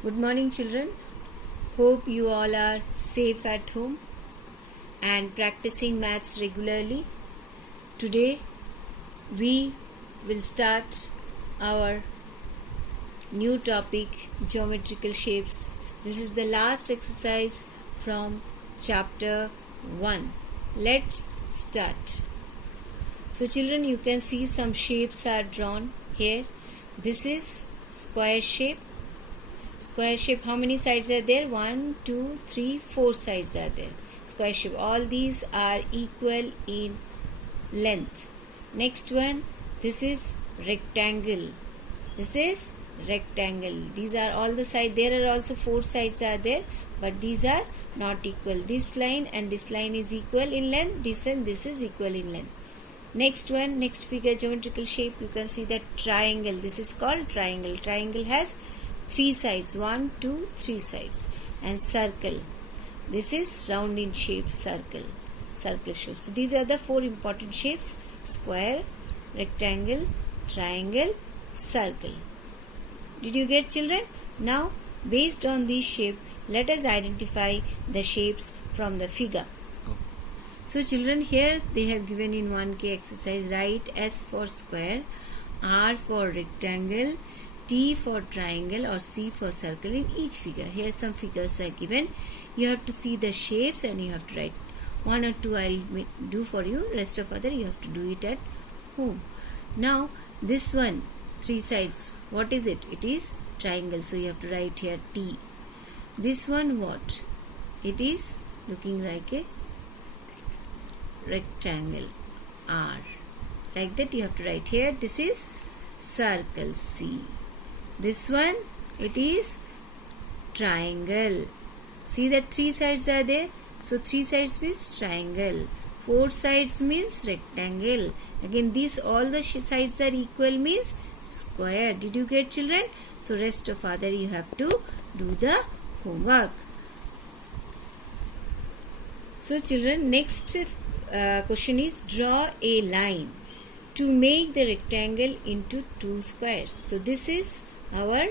Good morning, children. Hope you all are safe at home and practicing maths regularly. Today, we will start our new topic, geometrical shapes. This is the last exercise from chapter 1. Let's start. So, children, you can see some shapes are drawn here. This is square shape. Square shape, how many sides are there? 1, 2, 3, 4 sides are there. Square shape, all these are equal in length. Next one, this is rectangle. This is rectangle. These are all the sides. There are also 4 sides are there, but these are not equal. This line and this line is equal in length. This and this is equal in length. Next one, next figure, geometrical shape. You can see that triangle. This is called triangle. Triangle has 3 sides, 1, 2, 3 sides. And circle, this is round in shape, circle shape. So these are the 4 important shapes: square, rectangle, triangle, circle. Did you get, children? Now, based on this shape, let us identify the shapes from the figure. So children, here they have given in 1K exercise, write S for square, R for rectangle, T for triangle or C for circle in each figure. Here some figures are given. You have to see the shapes and you have to write. 1 or 2 I will do for you. Rest of other you have to do it at home. Now this one, 3 sides. What is it? It is triangle. So you have to write here T. This one what? It is looking like a rectangle, R. Like that you have to write here. This is circle, C. This one, it is triangle. See that 3 sides are there. So 3 sides means triangle. 4 sides means rectangle. Again, these all the sides are equal means square. Did you get, children? So rest of other you have to do the homework. So children, next question is draw a line to make the rectangle into 2 squares. So this is our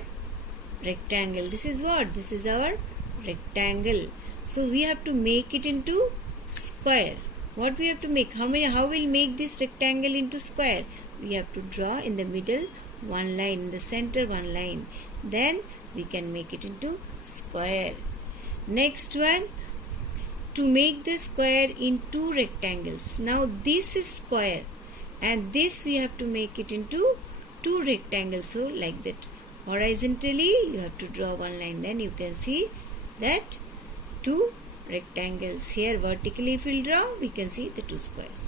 rectangle. This is what? This is our rectangle. So we have to make it into square. What we have to make? How we'll make this rectangle into square? We have to draw in the middle one line, in the center one line. Then we can make it into square. Next one, to make the square in 2 rectangles. Now this is square and this we have to make it into 2 rectangles. So like that. Horizontally you have to draw one line, then you can see that 2 rectangles. Here vertically if we draw, we can see the 2 squares.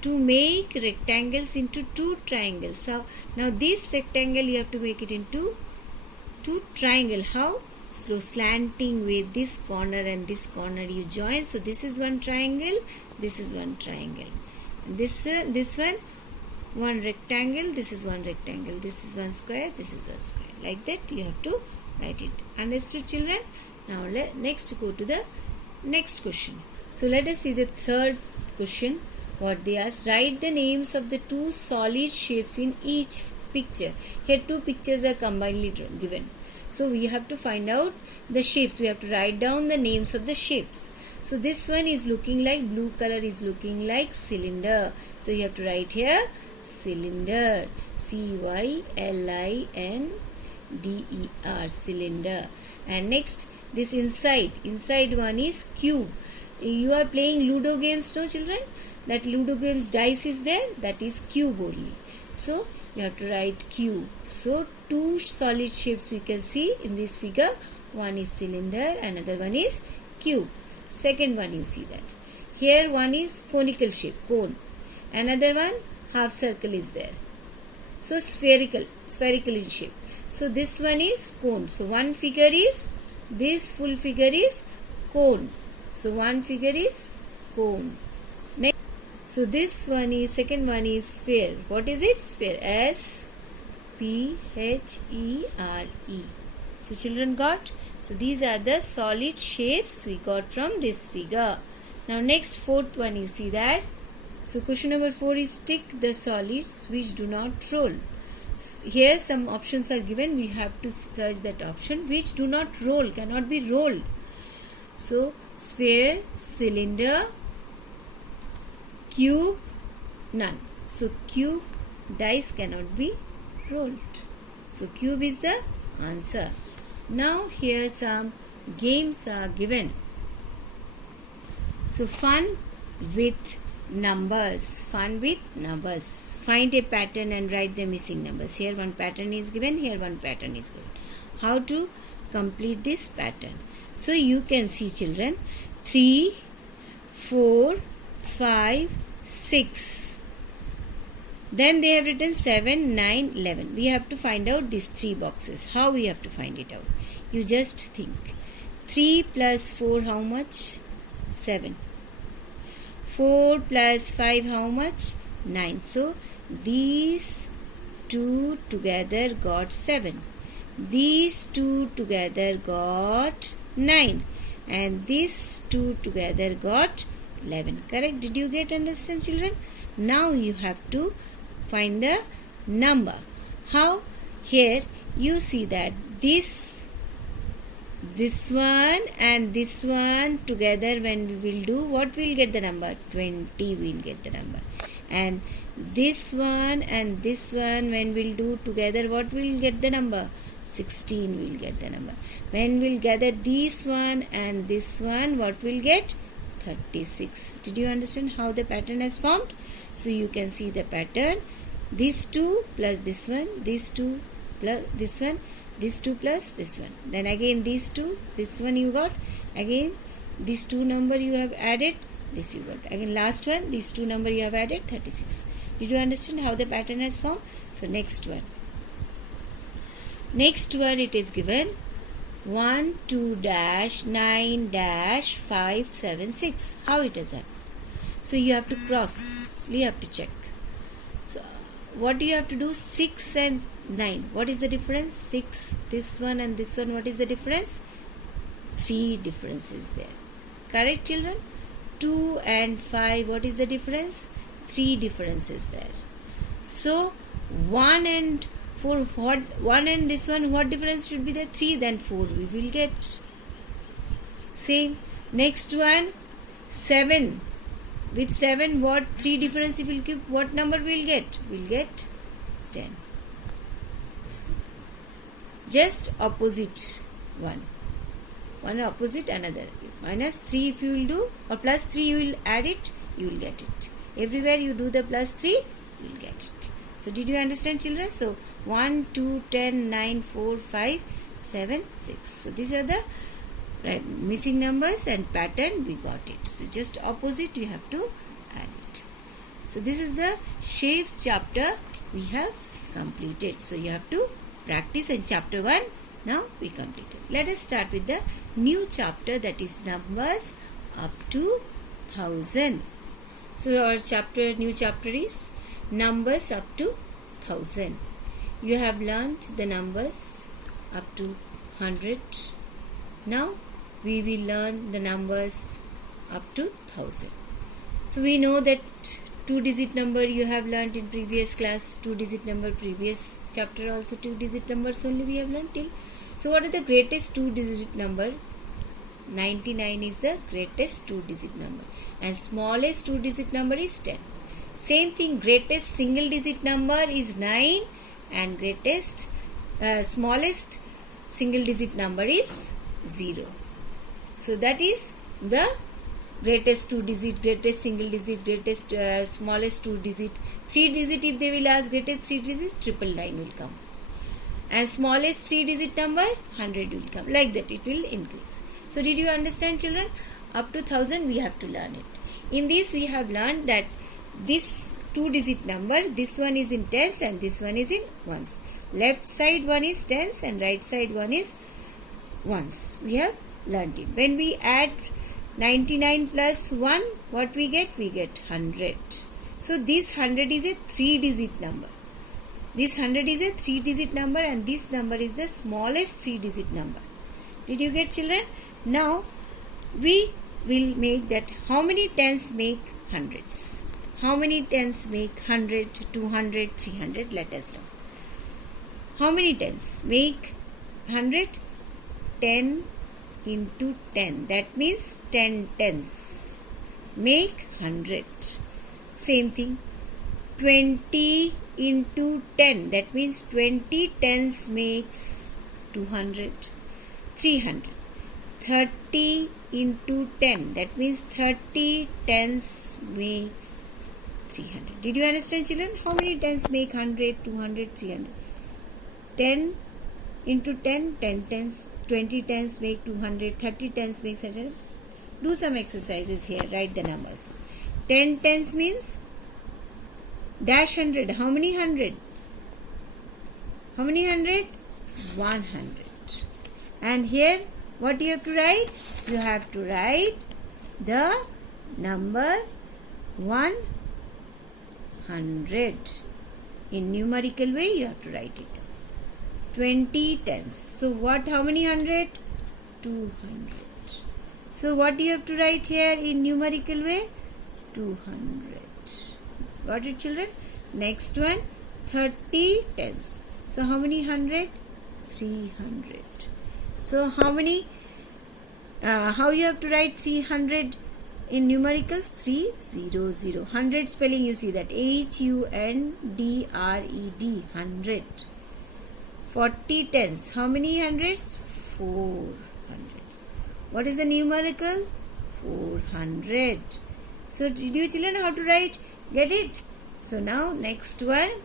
To make rectangles into 2 triangles. So now this rectangle you have to make it into 2 triangle. How? So slanting with this corner and this corner you join. So this is one triangle, this is one triangle. This one rectangle, this is one rectangle, this is one square, this is one square. Like that you have to write it. Understood, children? Now next go to the next question. So let us see the third question. What they asked, write the names of the 2 solid shapes in each picture. Here 2 pictures are combinedly given. So we have to find out the shapes. We have to write down the names of the shapes. So this one is looking like, blue color is looking like cylinder. So you have to write here cylinder, C-Y-L-I-N-D-E-R, cylinder. And next, this inside one is cube. You are playing Ludo games, no, children? That Ludo games dice is there, that is cube only. So you have to write cube. So 2 solid shapes we can see in this figure. One is cylinder, another one is cube. Second one you see that. Here one is conical shape, cone. Another one, half circle is there. So spherical in shape. So this one is cone. So one figure is, this full figure is cone. So one figure is cone. Next, so this one is, second one is sphere. What is it? Sphere. S-P-H-E-R-E. So children got? So these are the solid shapes we got from this figure. Now next, fourth one you see that. So question number 4 is tick the solids which do not roll. Here some options are given. We have to search that option which do not roll, cannot be rolled. So sphere, cylinder, cube, none. So cube dice cannot be rolled. So cube is the answer. Now here some games are given. So fun with numbers. Fun with numbers. Find a pattern and write the missing numbers. Here one pattern is given. Here one pattern is given. How to complete this pattern? So you can see, children, 3, 4, 5, 6. Then they have written 7, 9, 11. We have to find out these 3 boxes. How we have to find it out? You just think. 3 plus 4 how much? 7. 4 plus 5 how much? 9. So these 2 together got 7. These 2 together got 9. And these 2 together got 11. Correct? Did you get understand, children? Now you have to find the number. How? Here you see that this one and this one together, when we will do, what will get the number? 20 will get the number. And this one and this one, when we'll do together, what will get the number? 16 will get the number. When we'll gather this one and this one, what will get? 36. Did you understand how the pattern has formed? So you can see the pattern. These 2 plus this one, these 2 plus this one, these 2 plus this one. Then again these 2, this one you got. Again these 2 number you have added, this you got. Again last one, these 2 number you have added, 36. Did you understand how the pattern has formed? So next one. Next one it is given 1, 2 dash 9 dash 5 7 6. How it is happened? So you have to cross. You have to check. So what do you have to do? 6 and 9. What is the difference? 6, this one and this one. What is the difference? 3 differences there. Correct, children? 2 and 5. What is the difference? 3 differences there. So 1 and 4. What 1 and this one? What difference should be there? 3. Then 4 we will get. Same. Next one, 7. With 7, what 3 difference you will give? What number we will get? We will get 10. Just opposite one. One opposite another. Minus 3 if you will do, or plus 3 you will add it, you will get it. Everywhere you do the plus 3, you will get it. So did you understand, children? So 1, 2, 10, 9, 4, 5, 7, 6. So these are the missing numbers and pattern, we got it. So just opposite you have to add it. So this is the shape chapter we have completed. So you have to practice in chapter 1. Now we completed. Let us start with the new chapter, that is numbers up to 1000. So our new chapter is numbers up to 1000. You have learnt the numbers up to 100. Now we will learn the numbers up to 1000. So we know that 2-digit number you have learnt in previous class, 2-digit number previous chapter also 2-digit numbers only we have learnt till. So what is the greatest 2-digit number? 99 is the greatest 2-digit number, and smallest 2-digit number is 10. Same thing, greatest single digit number is 9 and greatest smallest single digit number is 0. So that is the greatest 2-digit, greatest single digit, greatest smallest 2-digit. 3-digit if they will ask, greatest 3 digits, 999 will come. And smallest 3-digit number, 100 will come. Like that it will increase. So did you understand, children? Up to 1000 we have to learn it. In this we have learned that this 2-digit number, this one is in tens and this one is in ones. Left side one is tens and right side one is ones. We have learned it. When we add 99 plus 1, what we get? We get 100. So this 100 is a 3-digit number. This 100 is a 3-digit number and this number is the smallest 3-digit number. Did you get, children? Now we will make that how many tens make hundreds. How many tens make 100, 200, 300? Let us know. How many tens make 100? 10 into 10. That means 10 tens make 100. Same thing. 20 into 10. That means 20 tens makes 200. 300. 30 into 10. That means 30 tens makes 300. Did you understand, children? How many tens make 100, 200, 300? 10 into 10, 10 tens. 20 tens make 200, 30 tens makes 100. Do some exercises here. Write the numbers. 10 tens means dash 100. How many 100? How many 100? 100. And here, what you have to write? You have to write the number 100. In numerical way, you have to write it. 20 tens. So what? How many 100? 200. So what do you have to write here in numerical way? 200. Got it, children? Next one, 30 tens. So how many 100? 300. So how many? How you have to write 300 in numericals? 300. 100 spelling, you see that HUNDRED. 100. 40 tens. How many hundreds? 4 hundreds. What is the numerical? 400. So did you children how to write? Get it? So now next one.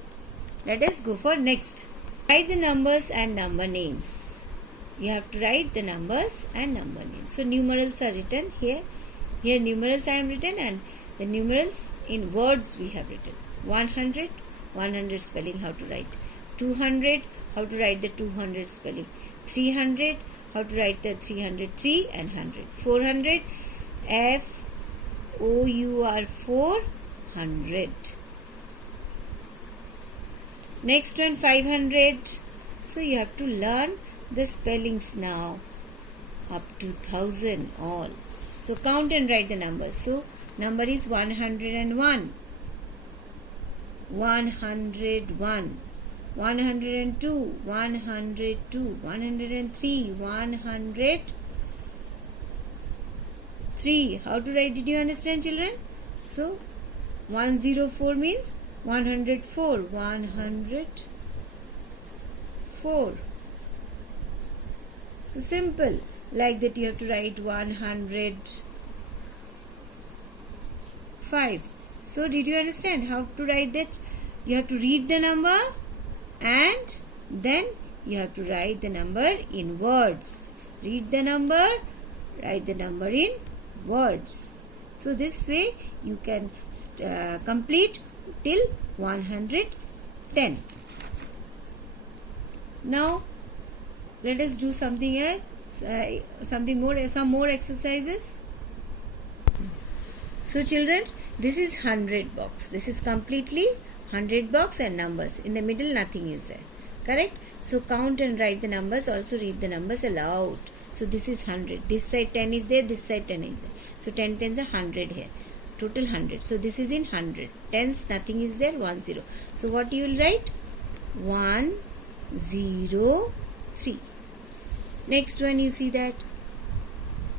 Let us go for next. Write the numbers and number names. You have to write the numbers and number names. So numerals are written here. Here numerals I am written and the numerals in words we have written. 100. 100 spelling how to write. 200. How to write the 200 spelling. 300. How to write the 303 and 100. 400. FOUR 400. Next one 500. So you have to learn the spellings now up to 1000 all. So count and write the numbers. So number is 101. 101. 102, 102, 103, 103. How to write? Did you understand, children? So 104 means 104. 104. So simple. Like that you have to write 105. So did you understand how to write that? You have to read the number and then you have to write the number in words. Read the number, write the number in words. So this way you can complete till 110. Now let us do something else, some more exercises. So children, this is 100 box. This is completely 100 box and numbers. In the middle nothing is there. Correct? So count and write the numbers. Also read the numbers aloud. So this is 100. This side 10 is there. This side 10 is there. So 10 tens are 100 here. Total 100. So this is in 100. Tens nothing is there. 10. So what you will write? 103. Next one you see that.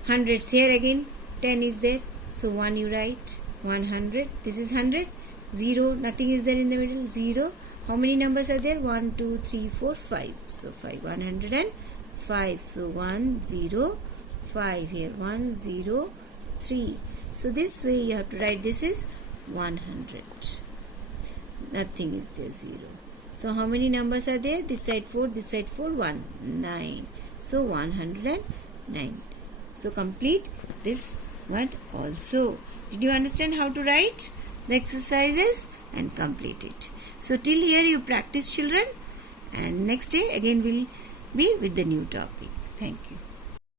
Hundreds here again. 10 is there. So 1 you write. 100. This is 100. 0, nothing is there in the middle. 0. How many numbers are there? 1, 2, 3, 4, 5. So 5. 105. So 105 here. 103. So this way you have to write. This is 100. Nothing is there. 0. So how many numbers are there? This side 4, this side 4, 1, 9. So 109. So complete this one also. Did you understand how to write the exercises and complete it? So till here you practice, children, and next day again we'll be with the new topic. Thank you.